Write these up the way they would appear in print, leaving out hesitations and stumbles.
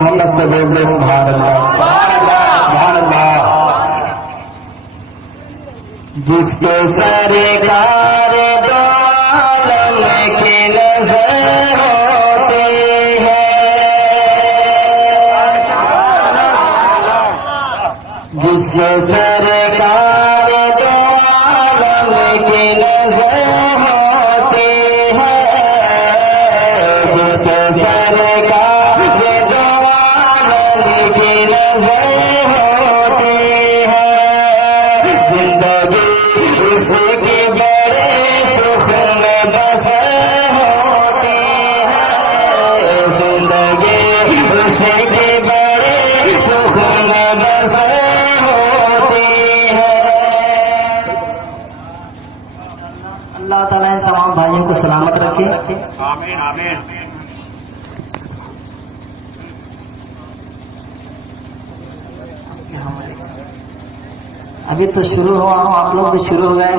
محمد سے بول رہے سبحان اللہ سبحان اللہ۔ جس پہ سرکار دو عالم کی نظر ہوتی ہے، جس پہ سرکار دو عالم کی نظر ہوتی ہے، جس پہ سرکار دو عالم کی نظر ہوتی ہے، زندگی اس کی بڑے سکھ میں بسر ہوتی ہے، زندگی اس کی بڑے سکھ میں بسر ہوتی ہے۔ اللہ تعالیٰ ان تمام بھائیوں کو سلامت رکھے۔ آمین آمین۔ ابھی تو شروع ہوا ہوں، آپ لوگ بھی شروع ہو گئے۔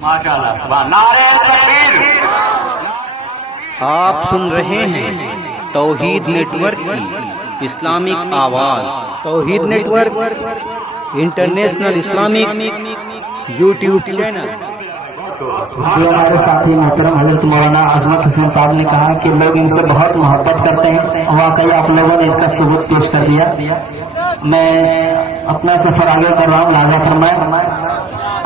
ماشاء اللہ، نعرہ تکبیر۔ آپ سن رہے ہیں توحید نیٹ ورک کی اسلامک آواز۔ Tauheed network international Islamic YouTube channel. جو ہمارے ساتھی محترم حضرت مولانا عظمت حسین صاحب نے کہا کہ لوگ ان سے بہت محبت کرتے ہیں، واقعی آپ لوگوں نے ان کا ثبوت پیش کر دیا۔ میں اپنا سفر آگے کر رہا ہوں، لہٰذا فرمائیں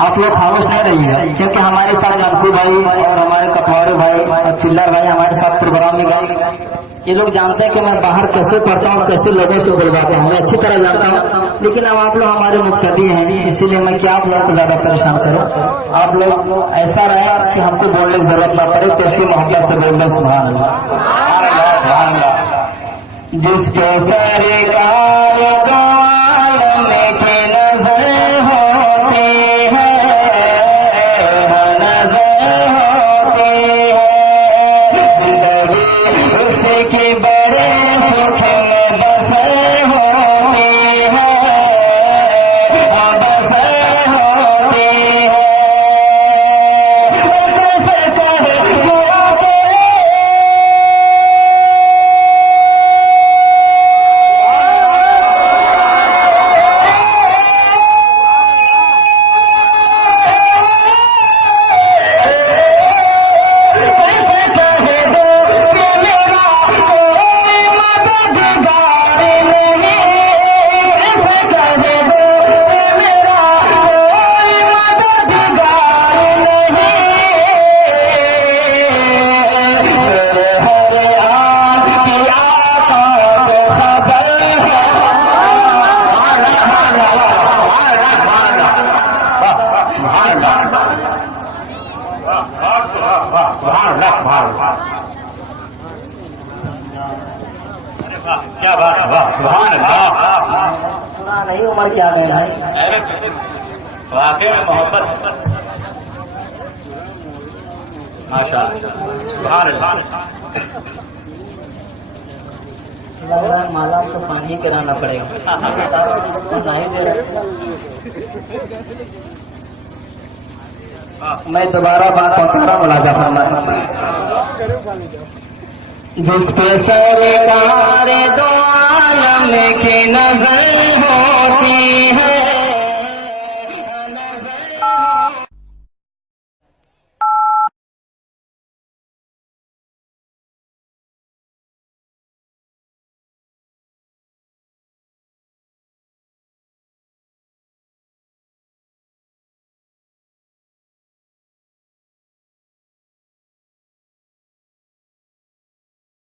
آپ لوگ خاموش نہیں رہیے گا، کیونکہ ہمارے ساتھ ننکو بھائی اور ہمارے کپوارے بھائی اور چلر بھائی ہمارے ساتھ پروگرام میں گئے۔ یہ لوگ جانتے ہیں کہ میں باہر کیسے پڑھتا ہوں، کیسے لوگوں سے بلواتا ہوں، میں اچھی طرح جانتا ہوں، لیکن اب آپ لوگ ہمارے مقتدی ہیں، اسی لیے میں کیا آپ لوگوں کو زیادہ پریشان کروں۔ آپ لوگ ایسا رہے کہ ہم کو بولنے کی ضرورت نہ پڑے، تو اس کی محبت سے بول رہے سبحان اللہ سبحان اللہ۔ جس پہ سرکار دو عالم کی نظر ہوتی ہے، نظر ہوتی ہے، زندگی اس کی بڑے سکھ میں بسر ہوتی ہے، بسر ہوتی ہے۔ کیسے کہے دعا کرے، کیا بات ہے، سبحان اللہ۔ پورا نہیں عمر کیا گئے بھائی، واقعی میں محبت۔ ماشاء اللہ، سبحان اللہ۔ لگ رہا ہے مالا کو پانی پلانا پڑے گا، نہیں دے رہے۔ میں دوبارہ بات پہنچا رہا ہوں، ملاحظہ فرمائیں۔ جس پہ سرکار دو عالم کی نظر ہوتی ہے،